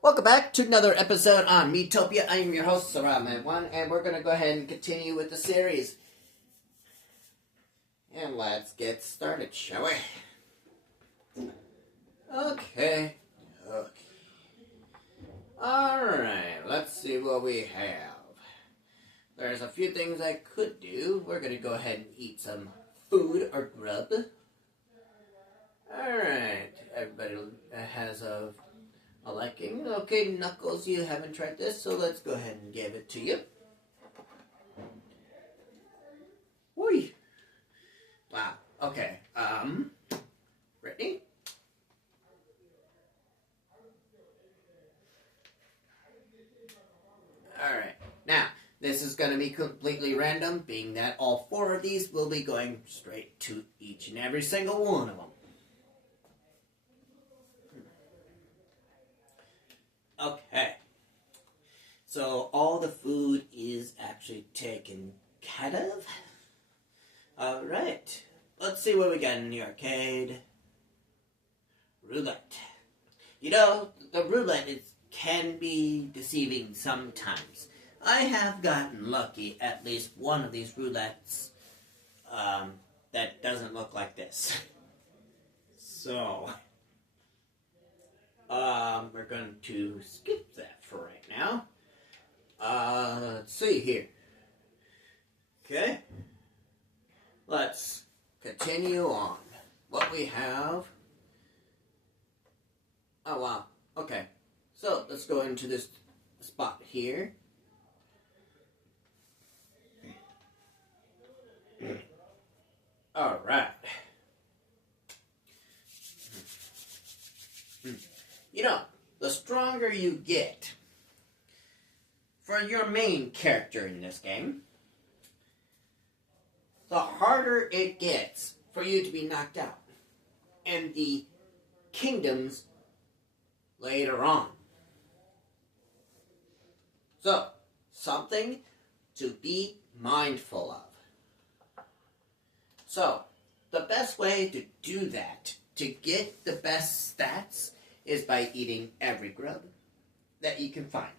Welcome back to another episode on Miitopia. I am your host, Sarah1, and we're going to go ahead and continue with the series. And let's get started, shall we? Okay. Alright, let's see what we have. There's a few things I could do. We're going to go ahead and eat some food or grub. Alright, everybody has a liking. Okay, Knuckles, you haven't tried this, so let's go ahead and give it to you. Whee! Wow, okay, Brittany? Alright, now, this is going to be completely random, being that all four of these will be going straight to each and every single one of them. Okay. So all the food is actually taken care of. Alright. Let's see what we got in the arcade. Roulette. You know, the roulette can be deceiving sometimes. I have gotten lucky at least one of these roulettes that doesn't look like this. So, we're going to skip that for right now. Let's see here. Okay. Let's continue on. What we have. Oh, wow. Okay. So, let's go into this spot here. Alright. You know, the stronger you get for your main character in this game, the harder it gets for you to be knocked out. And the kingdoms later on. So, something to be mindful of. So, the best way to do that, to get the best stats, is by eating every grub that you can find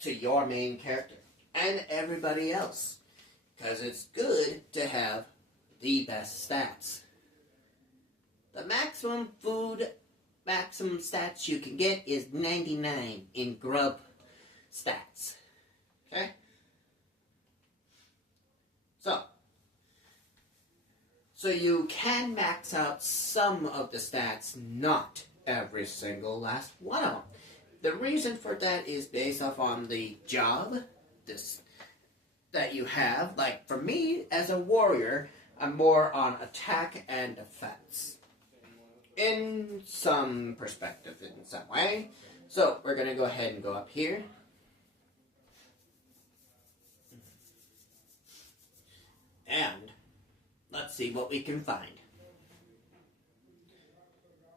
to your main character and everybody else. Because it's good to have the best stats. The maximum stats you can get is 99 in grub stats. Okay? So you can max out some of the stats, not every single last one of them. The reason for that is based off on the job that you have. Like for me, as a warrior, I'm more on attack and defense. In some perspective, in some way. So we're going to go ahead and go up here. And let's see what we can find.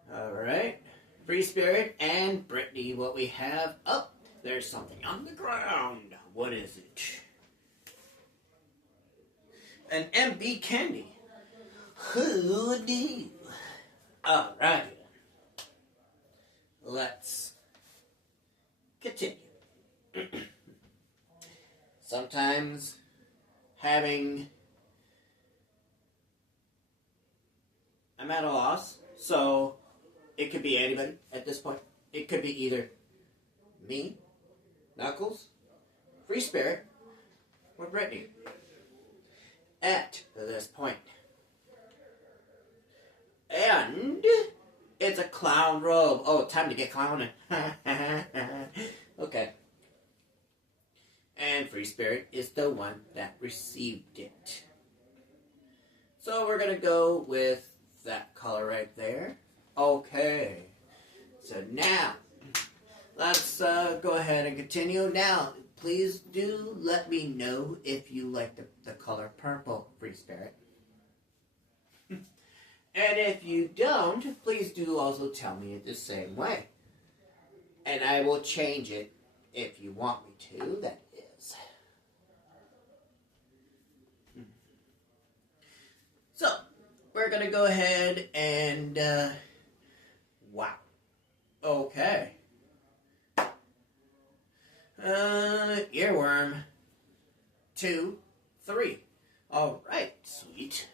Alright. Free Spirit and Brittany, what we have. Oh, there's something on the ground. What is it? An MB candy. Who knew? Alright. Let's continue. Sometimes I'm at a loss, so it could be anybody at this point. It could be either me, Knuckles, Free Spirit, or Brittany. At this point. And it's a clown robe. Oh, time to get clowning. Okay. And Free Spirit is the one that received it. So we're going to go with that color right there. Okay. So now, let's go ahead and continue. Now, please do let me know if you like the color purple, Free Spirit. And if you don't, please do also tell me it the same way. And I will change it if you want me to, that is. So, we're going to go ahead and, wow. Okay. earworm. 2, 3. All right, sweet.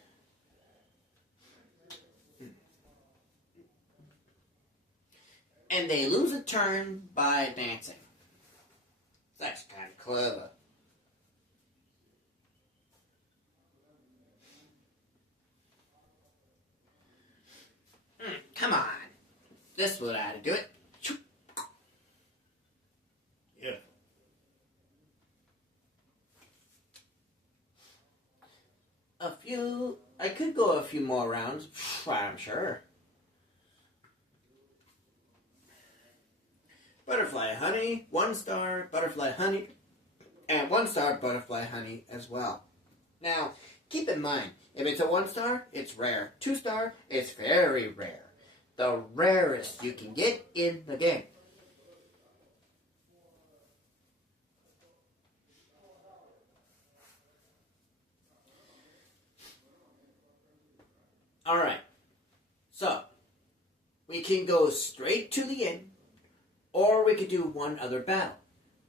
And they lose a turn by dancing. That's kind of clever. Come on. This would how to do it. Yeah. I could go a few more rounds, I'm sure. Butterfly honey, 1 star, butterfly honey, and 1 star butterfly honey as well. Now, keep in mind, if it's a 1 star, it's rare. 2 star, it's very rare. The rarest you can get in the game. Alright, so we can go straight to the end, or we could do one other battle.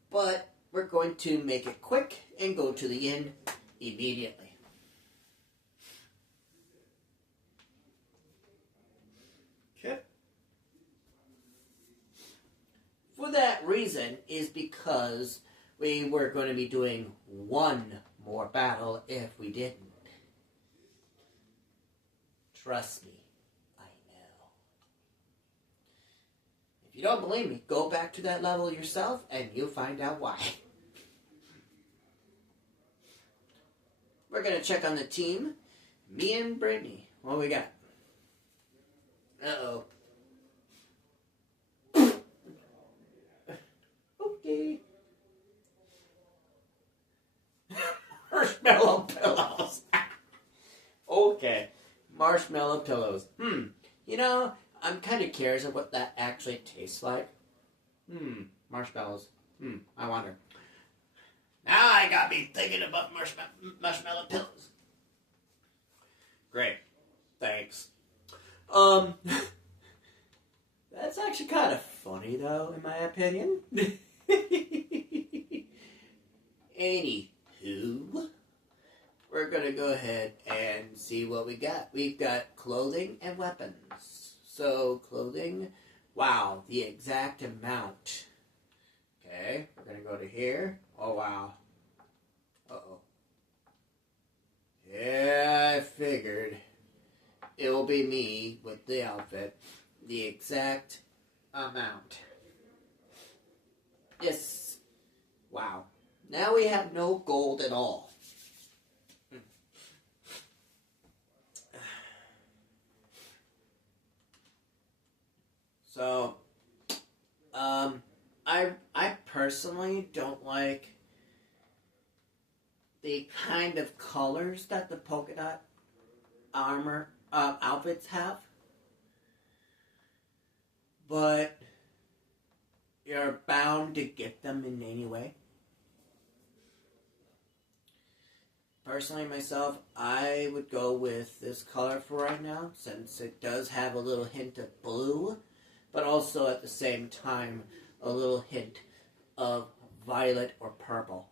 But we're going to make it quick and go to the end immediately. Okay. For that reason is because we were going to be doing one more battle if we didn't. Trust me, I know. If you don't believe me, go back to that level yourself and you'll find out why. We're going to check on the team. Me and Brittany. What we got? Uh-oh. Okay. Marshmallow pillows. Okay. Marshmallow pillows. You know, I'm kind of curious of what that actually tastes like. Marshmallows. I wonder. Now I got me thinking about marshmallow pillows. Great. Thanks. That's actually kind of funny, though, in my opinion. Anywho, we're going to go ahead and see what we got. We've got clothing and weapons. So, clothing, wow, the exact amount. Okay, we're going to go to here. Oh, wow. Uh-oh. Yeah, I figured it will be me with the outfit. The exact amount. Yes. Wow. Now we have no gold at all. So, I personally don't like the kind of colors that the polka dot armor outfits have, but you're bound to get them in any way. Personally, myself, I would go with this color for right now, since it does have a little hint of blue, but also at the same time a little hint of violet or purple.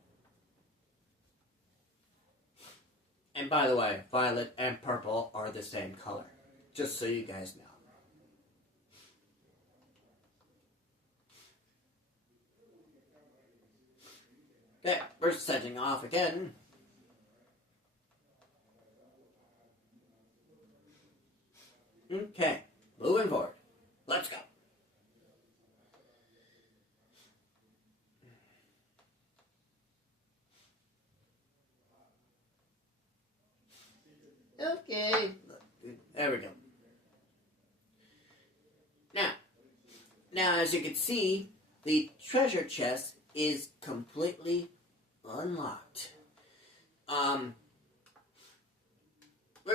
And by the way, violet and purple are the same color, just so you guys know. Okay, we're setting off again. Okay, moving forward. Let's go. Okay, there we go. Now, as you can see, the treasure chest is completely unlocked. We're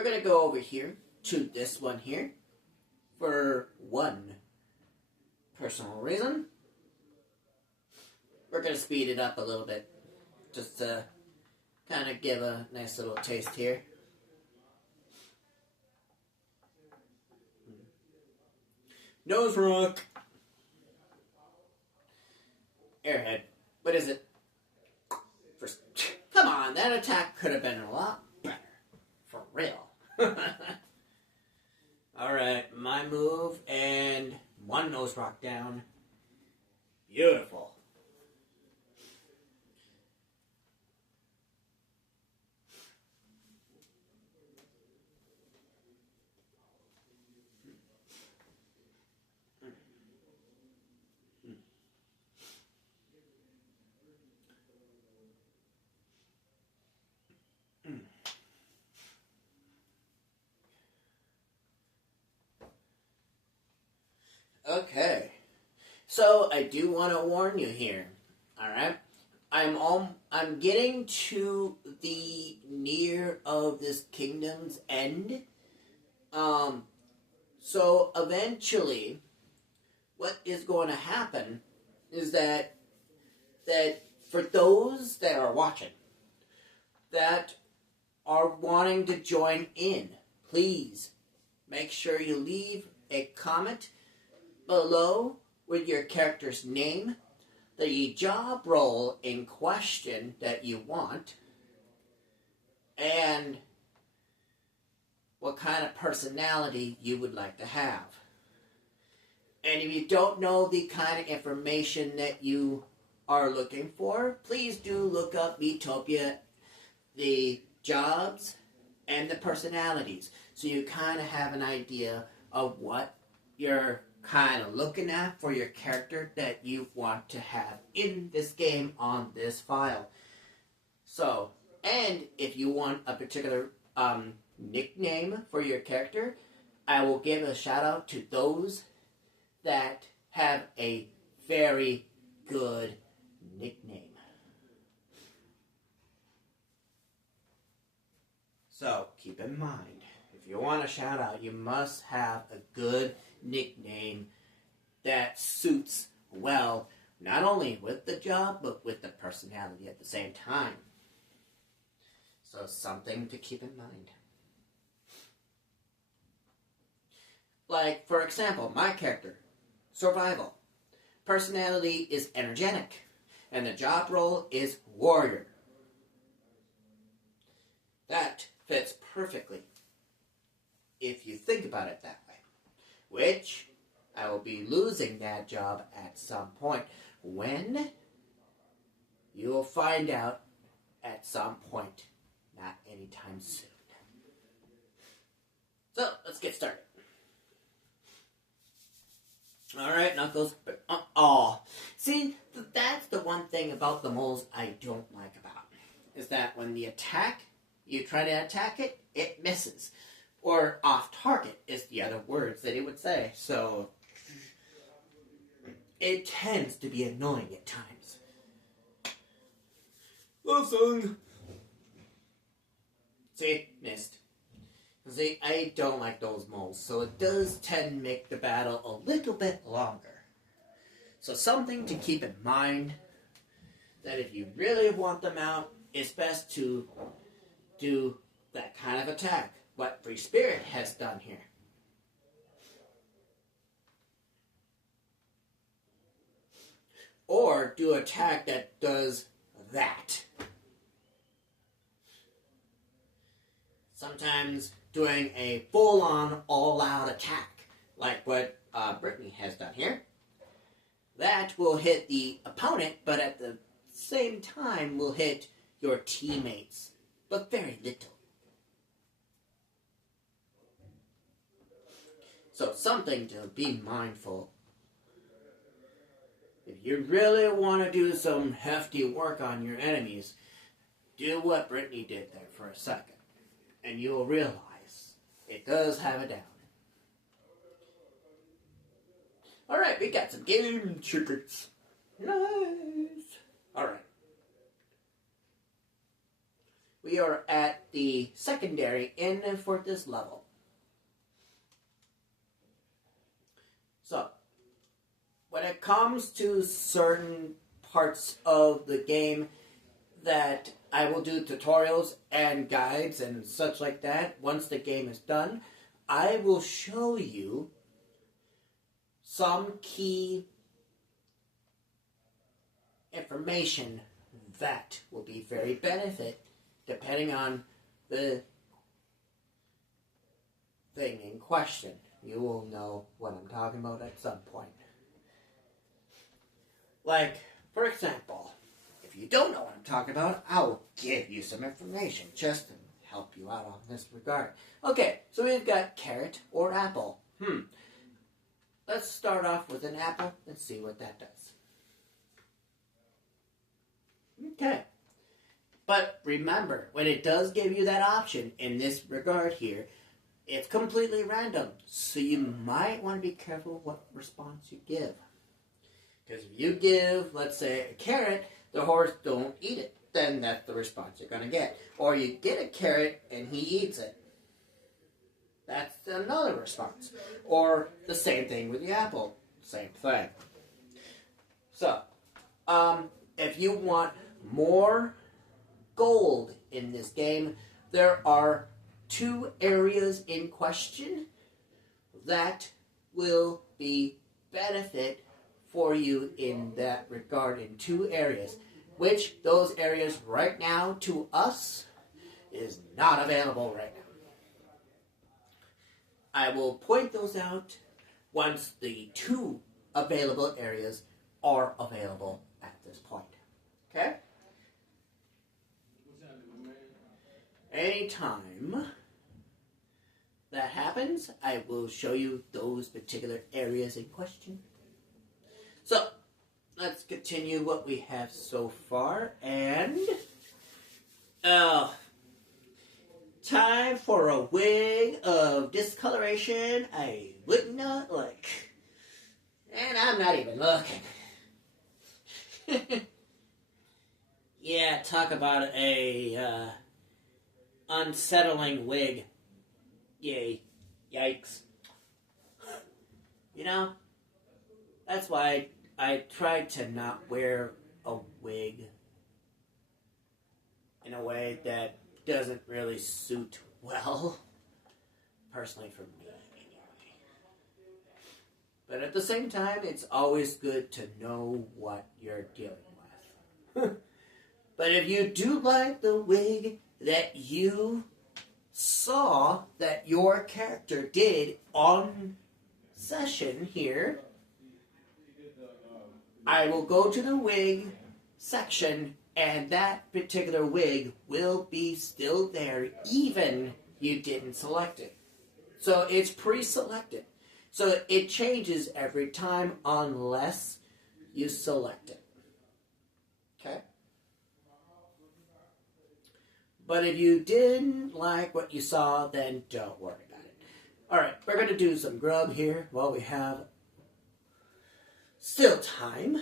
gonna go over here to this one here for one personal reason. We're gonna speed it up a little bit, just to kind of give a nice little taste here. Nose rock. Airhead. What is it? Come on, that attack could have been a lot better. For real. Alright, my move, and one nose rock down. Beautiful. Okay, so I do want to warn you here. All right, I'm getting to the near of this kingdom's end. So eventually, what is going to happen is that for those that are watching, that are wanting to join in, please make sure you leave a comment below with your character's name, the job role in question that you want, and what kind of personality you would like to have. And if you don't know the kind of information that you are looking for, please do look up Miitopia, the jobs, and the personalities, so you kind of have an idea of what you're kind of looking at for your character that you want to have in this game on this file. So, and if you want a particular nickname for your character, I will give a shout out to those that have a very good nickname. So, keep in mind, if you want a shout out, you must have a good nickname that suits well, not only with the job, but with the personality at the same time. So, something to keep in mind. Like, for example, my character, Survival. Personality is energetic, and the job role is warrior. That fits perfectly if you think about it that way. Which, I will be losing that job at some point. When? You will find out at some point. Not anytime soon. So, let's get started. Alright, Knuckles. See, that's the one thing about the moles I don't like about. Is that when the attack, you try to attack it, it misses. Or off target is the other words that it would say. So, it tends to be annoying at times. Listen. See, missed. See, I don't like those moles, so it does tend to make the battle a little bit longer. So something to keep in mind, that if you really want them out, it's best to do that kind of attack, what Free Spirit has done here. Or do an attack that does that. Sometimes doing a full-on, all-out attack, like what Brittany has done here. That will hit the opponent, but at the same time will hit your teammates, but very little. So something to be mindful. If you really want to do some hefty work on your enemies, do what Brittany did there for a second, and you will realize it does have it down. Alright, we got some game secrets. Nice. Alright. We are at the secondary end for this level. So, when it comes to certain parts of the game that I will do tutorials and guides and such like that, once the game is done, I will show you some key information that will be very benefit depending on the thing in question. You will know what I'm talking about at some point. Like, for example, if you don't know what I'm talking about, I will give you some information just to help you out on this regard. Okay, so we've got carrot or apple. Let's start off with an apple and see what that does. Okay. But remember, when it does give you that option in this regard here, it's completely random. So you might want to be careful what response you give. Because if you give, let's say, a carrot, the horse don't eat it. Then that's the response you're going to get. Or you get a carrot and he eats it. That's another response. Or the same thing with the apple. Same thing. So, if you want more gold in this game, there are 2 areas in question that will be benefit for you in that regard, in 2 areas, which those areas right now to us is not available right now. I will point those out once the 2 available areas are available at this point. Okay? Anytime that happens, I will show you those particular areas in question. So, let's continue what we have so far, and time for a wig of discoloration I would not like. And I'm not even looking. Yeah, talk about a unsettling wig. Yay. Yikes. You know, that's why I try to not wear a wig in a way that doesn't really suit well, personally for me anyway. But at the same time, it's always good to know what you're dealing with. But if you do like the wig that you saw that your character did on session here, I will go to the wig section and that particular wig will be still there even you didn't select it. So it's pre-selected. So it changes every time unless you select it. Okay? But if you didn't like what you saw, then don't worry about it. Alright, we're going to do some grub here while we have still time.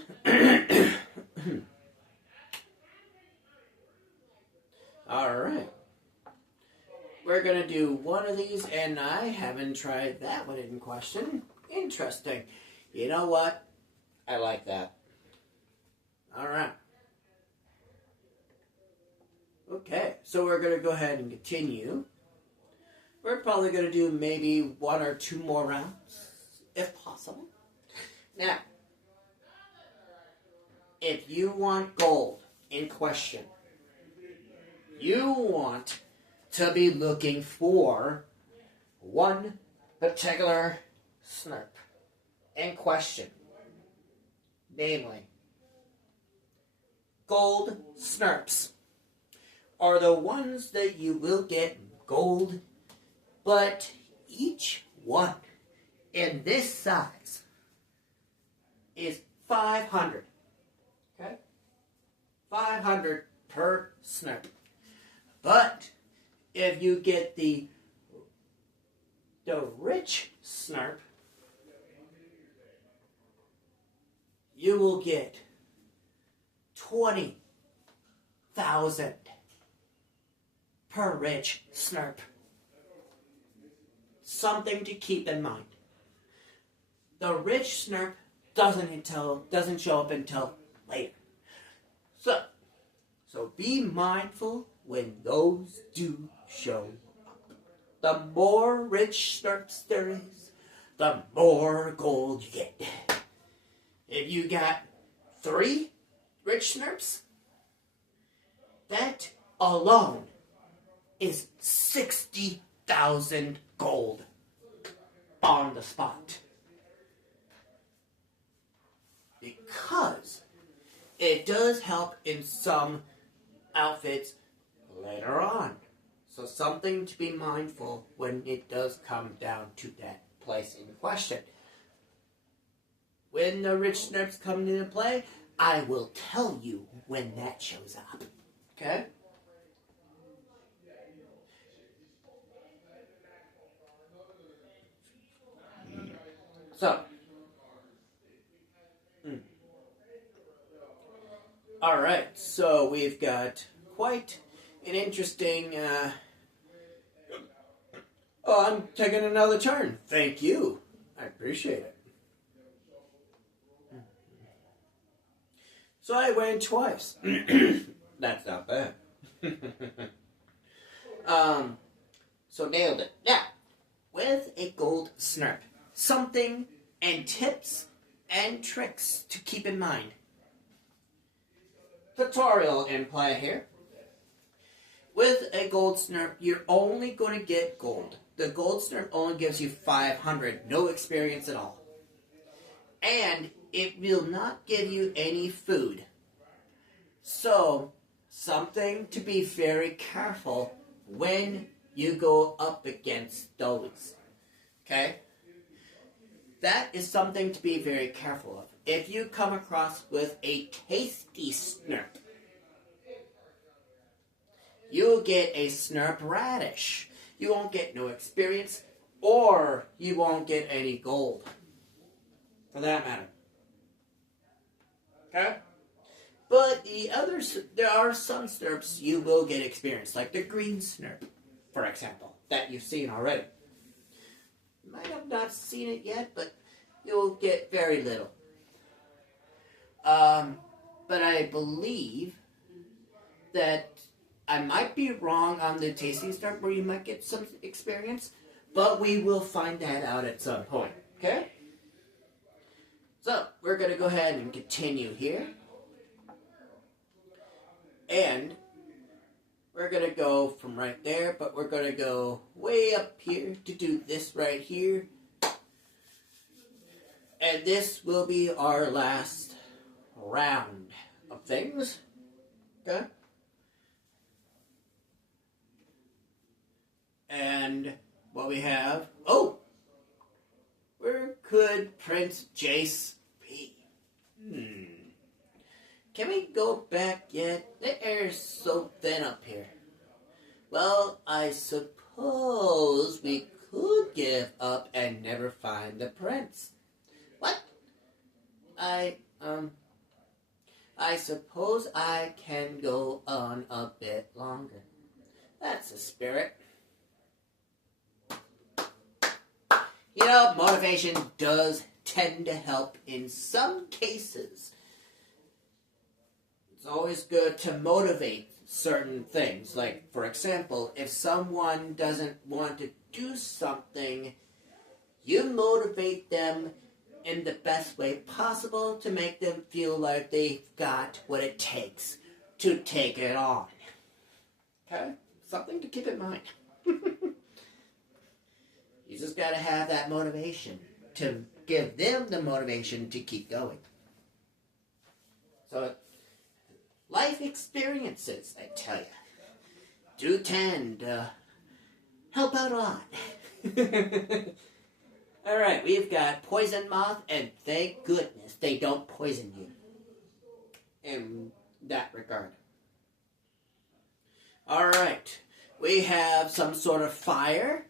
Alright. We're going to do one of these, and I haven't tried that one in question. Interesting. You know what? I like that. Alright. Okay, so we're going to go ahead and continue. We're probably going to do maybe 1 or 2 more rounds, if possible. Now, if you want gold in question, you want to be looking for one particular snurp in question. Namely, gold snurps are the ones that you will get gold, but each one in this size is 500. Okay? 500 per snurp. But if you get the rich snurp, you will get 20,000 per rich snurp. Something to keep in mind. The rich snurp doesn't show up until later. So be mindful when those do show up. The more rich snurps there is, the more gold you get. If you got 3 rich snurps, That alone is 60,000 gold on the spot. Because it does help in some outfits later on. So something to be mindful when it does come down to that place in question. When the rich snurps come into play, I will tell you when that shows up. Okay? So. Alright, so we've got quite an interesting... Oh, I'm taking another turn. Thank you. I appreciate it. So I went twice. That's not bad. So nailed it. Now, with a gold snurp, something and tips and tricks to keep in mind. Tutorial in play here. With a gold snurp, you're only going to get gold. The gold snurp only gives you 500, no experience at all. And it will not give you any food. So, something to be very careful when you go up against those. Okay? That is something to be very careful of. If you come across with a tasty snurp, you'll get a snurp radish. You won't get no experience, or you won't get any gold. For that matter. Okay? But the others, there are some snurps you will get experience, like the green snurp, for example, that you've seen already. You might have not seen it yet, but you'll get very little. But I believe that I might be wrong on the tasting snurp where you might get some experience, but we will find that out at some point, okay? So, we're going to go ahead and continue here. And we're going to go from right there, but we're going to go way up here to do this right here. And this will be our last round of things. Okay? And what we have... Oh! Where could Prince Jace be? Can we go back yet? The air's so thin up here. Well, I suppose we could give up and never find the prince. What? I suppose I can go on a bit longer. That's the spirit. You know, motivation does tend to help in some cases. It's always good to motivate certain things. Like, for example, if someone doesn't want to do something, you motivate them in the best way possible to make them feel like they've got what it takes to take it on. Okay? Something to keep in mind. You just got to have that motivation to give them the motivation to keep going. So, life experiences, I tell you, do tend to help out a lot. All right, we've got poison moth, and thank goodness they don't poison you in that regard. All right, we have some sort of fire.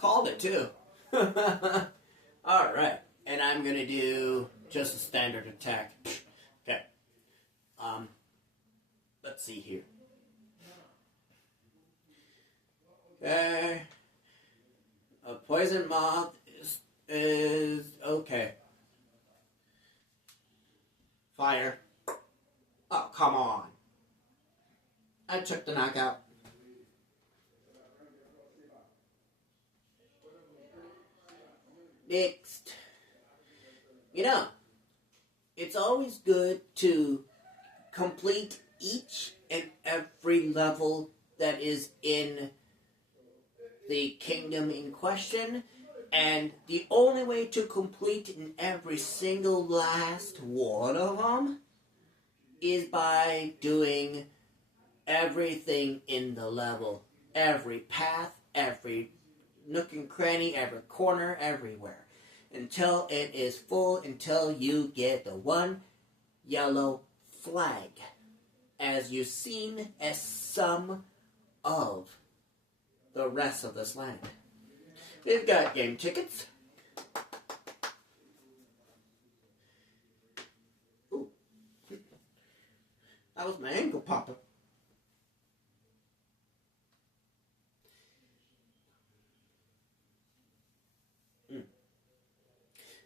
Called it too. All right, and I'm going to do just a standard attack. Okay. Let's see here. Okay. A poison moth is okay. Fire. Oh, come on. I took the knockout. Next. You know, it's always good to complete each and every level that is in the kingdom in question, and the only way to complete in every single last one of them is by doing everything in the level. Every path, every nook and cranny, every corner, everywhere. Until it is full, until you get the one yellow flag, as you've seen as some of the rest of this land. We've got game tickets. Ooh. That was my ankle popping.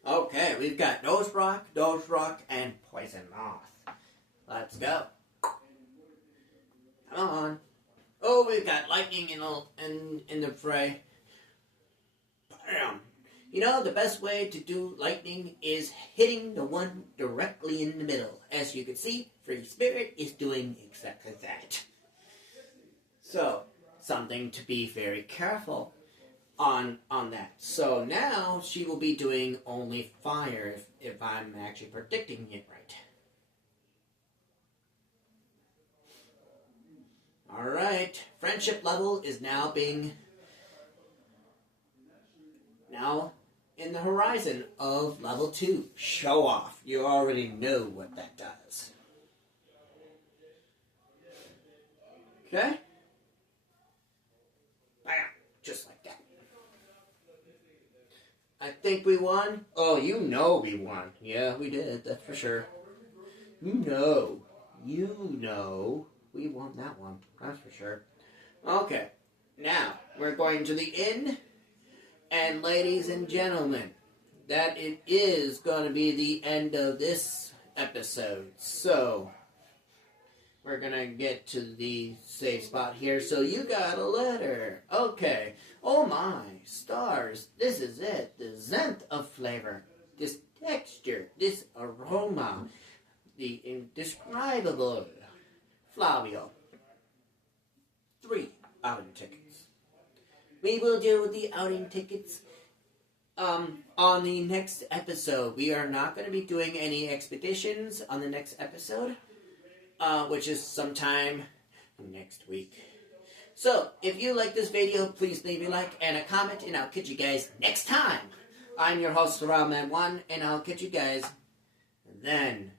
Okay, we've got Nose Rock, and Poison Moth. Let's go. Come on. Oh, we've got lightning in the fray. Bam. You know, the best way to do lightning is hitting the one directly in the middle. As you can see, Free Spirit is doing exactly that. So, something to be very careful on that. So now she will be doing only fire if I'm actually predicting it right. Alright, friendship level is now in the horizon of level 2. Show off. You already know what that does. Okay? Bam! Just like that. I think we won. Oh, you know we won. Yeah, we did. That's for sure. You know we won that one. That's for sure. Okay. Now, we're going to the inn. And ladies and gentlemen, that it is going to be the end of this episode. So, we're going to get to the safe spot here. So, you got a letter. Okay. Oh my stars. This is it. The zenth of flavor. This texture. This aroma. The indescribable. Flavio. 3 outing tickets. We will deal with the outing tickets on the next episode. We are not going to be doing any expeditions on the next episode, which is sometime next week. So, if you like this video, please leave a like and a comment, and I'll catch you guys next time. I'm your host, RawMan1, and I'll catch you guys then.